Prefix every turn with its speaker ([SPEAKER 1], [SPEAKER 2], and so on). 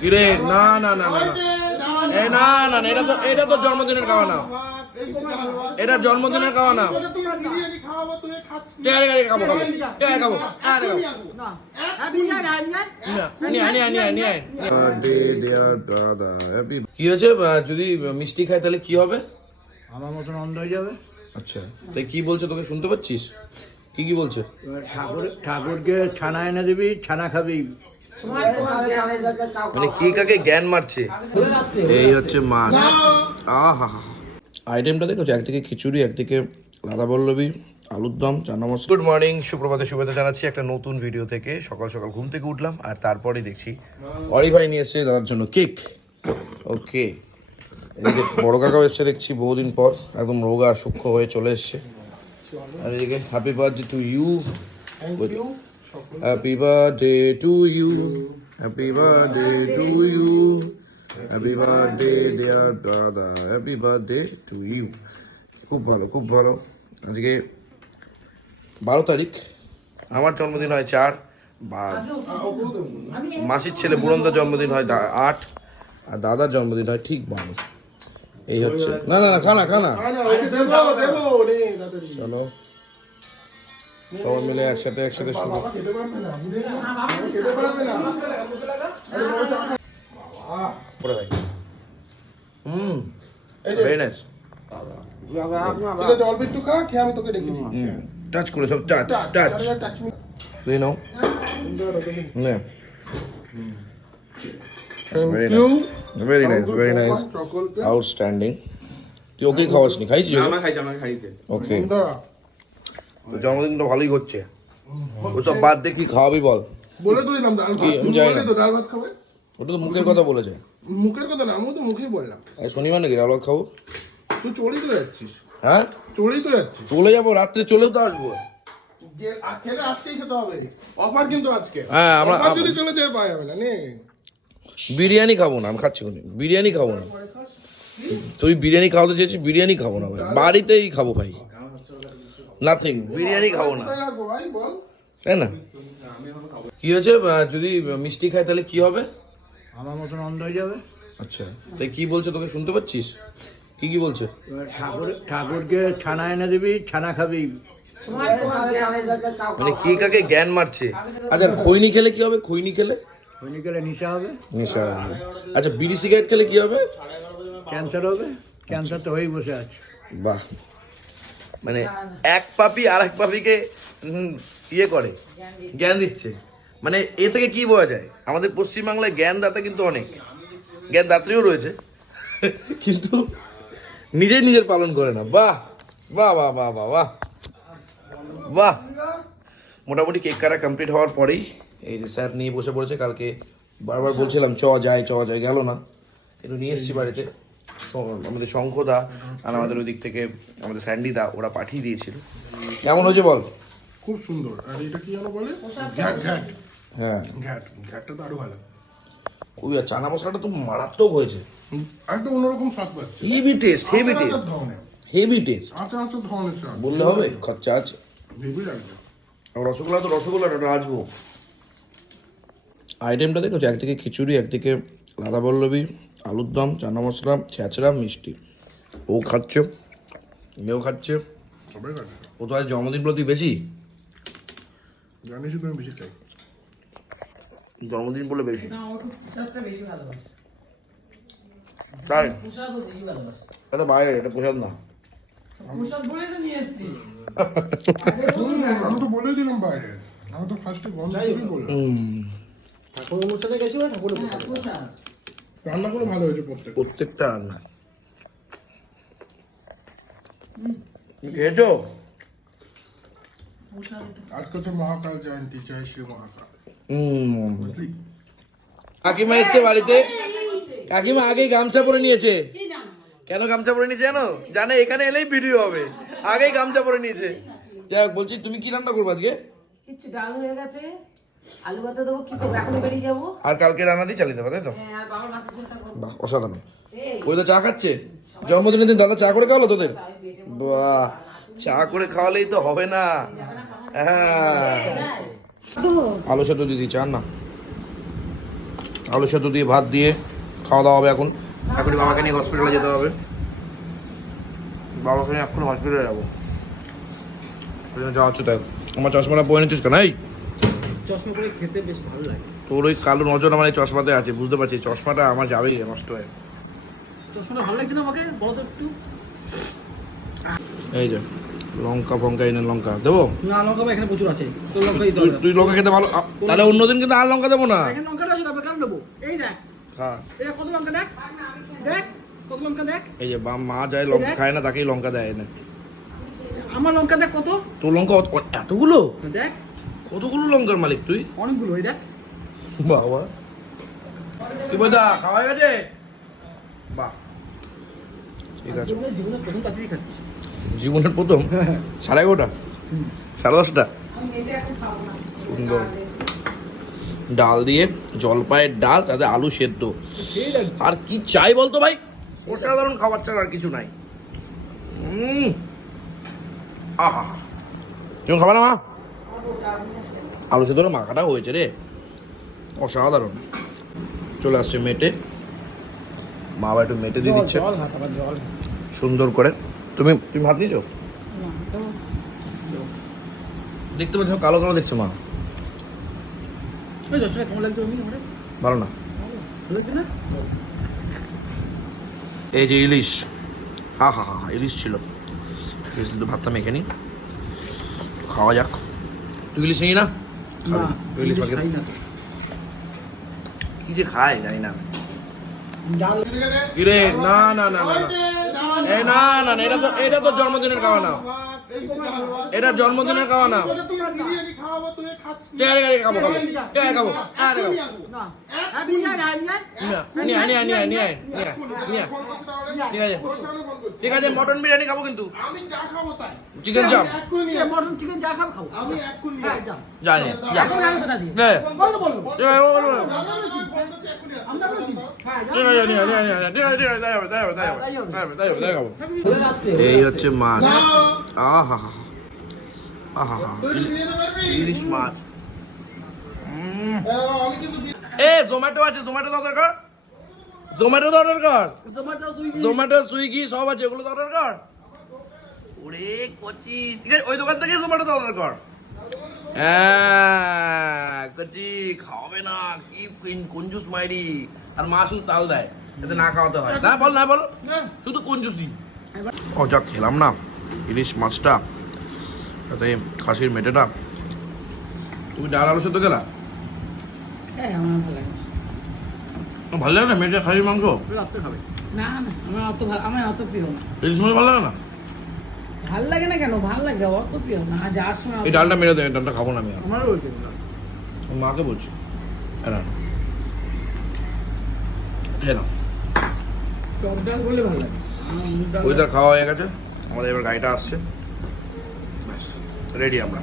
[SPEAKER 1] কিরে না না না না না। এ না না এটা তো এটা তো জন্মদিনের খাওয়া না। এটা জন্মদিনের খাওয়া না। খাব খাব। খাব আরে খাব। কি হয়েছে? যদি মিষ্টি খায় তাহলে কি হবে?
[SPEAKER 2] আমার মতন অন্ধ হয়ে যাবে।
[SPEAKER 1] আচ্ছা তাই কি বলছে তোকে শুনতে পাচ্ছিস? কি কি বলছে?
[SPEAKER 2] ঠাকুর ঠাকুরকে ছানা এনে দিবি ছানা খাবি।
[SPEAKER 1] মানে কে কাকে জ্ঞান মারছে? এই হচ্ছে মাছ। আহা। আইটেমটা দেখো একদিকে খিচুড়ি একদিকে রাধা বল্লভী আলুর দম চানা মশলা গুড মর্নিং সুপ্রভাতে শুভেচ্ছা জানাচ্ছি একটা নতুন ভিডিও থেকে। সকাল সকাল ঘুম থেকে উঠলাম আর তারপরে দেখছি অরি ভাই নিয়ে এসছে দাদার জন্য কেক। ওকে এদিকে বড় কাকাও এসছে দেখছি বহুদিন পর। একদম রোগা সূক্ষ্ম হয়ে চলে এসছে। আর এদিকে happy birthday to you happy birthday to you happy birthday to you happy birthday dear দাদা হ্যাপি বার্থডে টু ইউ খুব ভালো খুব ভালো। আজকে বারো তারিখ। আমার জন্মদিন হয় চার বা মাসির ছেলে বুরন্দার জন্মদিন হয় আট আর দাদার জন্মদিন হয় ঠিক বারো। এই হচ্ছে না না না খানা খানা। চলো। সবাই মিলে একসাথে একসাথে শুরু। পরে ভাই। হুম। ভেরি নাইস
[SPEAKER 3] ঠিক আছে অল্প একটু খা খেয়ে আমি তোকে ডেকে দিচ্ছি
[SPEAKER 1] টাচ করে সব টাচ টাচ
[SPEAKER 3] টাচ
[SPEAKER 1] তুই নাও নে
[SPEAKER 3] thank you
[SPEAKER 1] very nice very nice
[SPEAKER 3] সকলকে
[SPEAKER 1] তুই ওকেই খাওয়াসনি খাইছিস? ওকে জন্মদিনটা ভালোই হচ্ছে। ওসব বাদ দিয়ে কি খাওয়াবি বল।
[SPEAKER 3] বলে তো দিলাম ডাল ভাত
[SPEAKER 1] আমি জানি
[SPEAKER 3] বলে
[SPEAKER 1] না।
[SPEAKER 3] তো ডাল ভাত খাবে?
[SPEAKER 1] ওটা তো মুখের কথা বলেছে।
[SPEAKER 3] মুখের কথা না আমিও তো মুখেই বললাম।
[SPEAKER 1] আজ শনিবার নাকি ডাল ভাত খাব?
[SPEAKER 3] তুই চলেই তো যাচ্ছিস।
[SPEAKER 1] হ্যাঁ?
[SPEAKER 3] চলেই তো যাচ্ছিস।
[SPEAKER 1] চলে যাব রাত্রে চলেও তো আসব।
[SPEAKER 3] যে খেলে আজকেই খেতে হবে। অফার কিন্তু আজকে।
[SPEAKER 1] হ্যাঁ, আমরা-
[SPEAKER 3] অফার যদি চলে যায় পাওয়া যাবে না নে।
[SPEAKER 1] বিরিয়ানি খাব না আমি খাচ্ছি কোনো বিরিয়ানি খাব না। তুই বিরিয়ানি খাওয়াতে চেয়েছিস বিরিয়ানি খাব না ভাই। বাড়িতেই খাব ভাই। নাথিং বিরিয়ানি খাব না। তাই না? কি হয়েছে? যদি মিষ্টি খায় তাহলে কি হবে?
[SPEAKER 2] আমার মতন অন্ধ হয়ে যাবে।
[SPEAKER 1] আচ্ছা। তাই কি বলছে তোকে শুনতে পাচ্ছিস? কি কি বলছে?
[SPEAKER 2] ঠাকুর ঠাকুরকে ছানা এনে দিবি ছানা খাবি।
[SPEAKER 1] মানে কে কাকে জ্ঞান মারছে? আচ্ছা খৈনি খেলে কি হবে? খৈনি খেলে?
[SPEAKER 2] খৈনি খেলে নিশা হবে।
[SPEAKER 1] নেশা হবে। আচ্ছা বিড়ি সিগারেট খেলে কি হবে?
[SPEAKER 2] ক্যান্সার হবে। ক্যান্সার তো হয়েই বসে আছে।
[SPEAKER 1] বাহ। মানে এক পাপি আর এক পাপিকে ইয়ে করে, জ্ঞান দিচ্ছে। মানে এ থেকে কি বোঝা যায়? আমাদের পশ্চিমবাংলায় জ্ঞানদাতা কিন্তু অনেক। জ্ঞানদাত্রীও রয়েছে। কিন্তু নিজে নিজের পালন করে না। বাহ! বাহ বাহ বাহ বাহ বাহ। বাহ! মোটামুটি কেক কাটা কমপ্লিট হওয়ার পরেই এই যে স্যার নিয়ে বসে পড়েছে, কালকে বারবার বলছিলাম, চ যায় চ যায় গেল না। কিন্তু নিয়ে এসেছি বাড়িতে। আমাদের শঙ্খদা আর আমাদের ওই দিক থেকে আমাদের স্যান্ডিদা ওরা পাঠিয়ে দিয়েছিল। কেমন হয়েছে বল?
[SPEAKER 3] খুব সুন্দর। আর এটা কি যেন বলে? ঘ্যাট ঘ্যাট।
[SPEAKER 1] হ্যাঁ।
[SPEAKER 3] ঘ্যাট। ঘ্যাটটা তো আরও ভালো।
[SPEAKER 1] খুবই আর চানা মশলাটা তো মারাত্মক হয়েছে।
[SPEAKER 3] একটা অন্যরকম স্বাদ পাচ্ছে।
[SPEAKER 1] Heavy taste heavy taste heavy taste
[SPEAKER 3] আচার আচার ধরনের স্বাদ।
[SPEAKER 1] বললে হবে? খরচা আছে।
[SPEAKER 3] ভেবে লাগবে।
[SPEAKER 1] আর রসগোল্লা তো রসগোল্লা ওটা রাজভোগ। আইটেমটা দেখো একদিকে খিচুড়ি একদিকে রাধা বল্লভী আলুর দম চানা মশলা ছেঁচড়া মিষ্টি। ও খাচ্ছে মেয়েও খাচ্ছে।
[SPEAKER 3] সবাই
[SPEAKER 1] ও তো আজ জন্মদিন প্রতি বেশি?
[SPEAKER 3] জানিস তো আমি বেশি খাই।
[SPEAKER 1] জন্মদিন বলে বেশি। তাই? এটা বাইরে এটা প্রসাদ না।
[SPEAKER 3] আমি তো বলে দিলাম বাইরে। আমি তো ফার্স্টে গন্ধ শুনেই বললাম।
[SPEAKER 4] হ্যাঁ, প্রসাদ
[SPEAKER 3] রান্নাগুলো ভালো হয়েছে প্রত্যেক
[SPEAKER 1] প্রত্যেকটা রান্না। তুমি খেয়েছো?
[SPEAKER 3] আজকে হচ্ছে মহাকাল জয়ন্তী জয় শ্রী মহাকাল।
[SPEAKER 1] কাকিমা এসছে বাড়িতে? কাকিমা আগেই গামছা পরে নিয়েছে। কেন গামছা পরে নিয়েছে জানো? জানে এখানে এলেই ভিডিও হবে। আগেই গামছা পরে নিয়েছে। যাই বলছি তুমি কি রান্না করব আজকে?
[SPEAKER 4] কিচ্ছু ডাল হয়ে গেছে। আলু ভাতে দেবো কি করব? এখন বেরিয়ে যাব।
[SPEAKER 1] আর কালকে রান্না দিয়ে চালিয়ে দেবো তাই তো?
[SPEAKER 4] হ্যাঁ আর বাবার মাছের ঝোলটা করব।
[SPEAKER 1] বাহ অসাধারণ। ওই তো চা খাচ্ছে। জন্মদিনের দিন দাদা চা করে খাওয়ালো তোদের? বাহ চা করে খাওয়ালেই তো হবে না। হ্যাঁ। আলু সাথে দিদি চান না। আলু সেদ্ধ দিয়ে ভাত দিয়ে খাওয়া দাওয়া হবে এখন। এখনই বাবাকে নিয়ে হসপিটালে যেতে হবে। বাবাকে নিয়ে এখন হসপিটালে যাব। যাওয়া হচ্ছে তাই। আমার চশমাটা পরে নিচ্ছিস কেন? এই।
[SPEAKER 5] চশমা করে খেতে বেশ ভালো লাগে।
[SPEAKER 1] তোর ওই কালো নজর আমার এই চশমাতে আছে বুঝতে পারছি চশমাটা আমার যাবেই নষ্ট হয়ে।
[SPEAKER 5] চশমাটা ভালো লাগছে না আমাকে? বলো তো একটু।
[SPEAKER 1] এই যে লঙ্কা ফঙ্কা এনে লঙ্কা দেবো?
[SPEAKER 5] না লঙ্কা এখানে প্রচুর আছে। তোর লঙ্কা দিতে হবে
[SPEAKER 1] তুই লঙ্কা খেতে ভালো তাহলে অন্যদিন কিন্তু আর লঙ্কা দেবো না।
[SPEAKER 5] এখানে লঙ্কাটা আছে তবে কেন দেবো? এই দেখ।
[SPEAKER 1] হ্যাঁ।
[SPEAKER 5] এই কত লঙ্কা দেখ? দেখ কত লঙ্কা দেখ?
[SPEAKER 1] এই যে মা যায় লঙ্কা খায় না তাকেই লঙ্কা দেয় এনে।
[SPEAKER 5] আমার লঙ্কা দেখ কত?
[SPEAKER 1] তোর লঙ্কা এতগুলো?
[SPEAKER 5] দেখ।
[SPEAKER 1] কতগুলো লঙ্কার মালিক তুই?
[SPEAKER 5] অনেকগুলো এই দেখ।
[SPEAKER 1] বাবা। তুই বলদা খাওয়া গেছে? বাহ। ঠিক আছে।
[SPEAKER 5] জীবনে জীবনে প্রথম তাড়াতাড়ি খাচ্ছি।
[SPEAKER 1] জীবনের প্রথম? সাড়ে এগারোটা? সাড়ে দশটা? সুন্দর। ডাল দিয়ে জলপাইয়ের ডাল তাতে আলু সেদ্ধ। আর কি চাই বলতো ভাই? অসাধারণ খাবার ছাড়া আর কিছু নাই। আহা। তুমি খাবে না মা? আলু সেদ্ধ মাখাটা হয়েছে রে। অসাধারণ। চলে আসছে মেটে। মা আবার একটু মেটে দিয়ে দিচ্ছে। সুন্দর করে। তুমি তুমি ভাত নিয়েছো? দেখতে পাচ্ছ কালো কালো দেখছ মা। ভালো না? এই যে ইলিশ। হা হা হা ইলিশ ছিল। ইলিশ কিন্তু ভাতটা মেখে নি। খাওয়া যাক। তুই ইলিশ নিই না ইলিশ। কি যে খায় জানি না।
[SPEAKER 5] ডাল
[SPEAKER 1] কি রে না না না না না। এই না না না এটা তো এটা তো জন্মদিনের খাওয়া না এটা জন্মদিনের খাওয়া না আরে আরে খাব খাব আরে খাব আরে
[SPEAKER 5] হ্যাঁ।
[SPEAKER 1] ঠিক আছে ঠিক আছে মটন বিরিয়ানি খাব কিন্তু চিকেন চাপ
[SPEAKER 5] চিকেন
[SPEAKER 3] আমি
[SPEAKER 5] হ্যাঁ
[SPEAKER 1] জানি
[SPEAKER 5] বলো
[SPEAKER 1] ঠিক আছে,
[SPEAKER 5] হ্যাঁ
[SPEAKER 1] ঠিক আছে, খাব। এই হচ্ছে মাছ। আহা এ, জোম্যাটো আছে, জোম্যাটো দাও দরকার। জোম্যাটো দাও দরকার।
[SPEAKER 5] জোম্যাটো, সুইগি,
[SPEAKER 1] সব আছে ওগুলো দাও দরকার। ওরে কচি। ঠিক আছে, ওই দোকান থেকে জোম্যাটো দাও দরকার। হ্যাঁ কচি, খাওয়াবে না। কি কঞ্জুস মাইরি? আর মা শুধু তাল দেয়। যাতে না খাওয়াতে হয়। না বল না বল। শুধু কঞ্জুসি ও যা খেলাম না। ইলিশ মাছটা তাতে খাসির মেটেটা। তুমি ডাল আলু সেদ্ধ গেলা
[SPEAKER 4] আমার ভালো লাগে
[SPEAKER 1] না। মেটে খাসির মাংস?
[SPEAKER 4] না না আমার অত ভালো আমার অত প্রিয় না।
[SPEAKER 1] ইলিশ মাছ ভালো লাগে না?
[SPEAKER 4] ভালো লাগে না কেন? ভালো লাগে অত প্রিয় না। আর যার সময়
[SPEAKER 1] এই ডালটা মেরে দেয় ডালটা খাব না আমি।
[SPEAKER 5] আমারও বলছে
[SPEAKER 1] মাকে বলছি। হ্যাঁ হ্যাঁ না। ওইটা খাওয়া হয়ে গেছে। আমাদের এবার গাড়িটা আসছে। ব্যাস রেডি আমরা।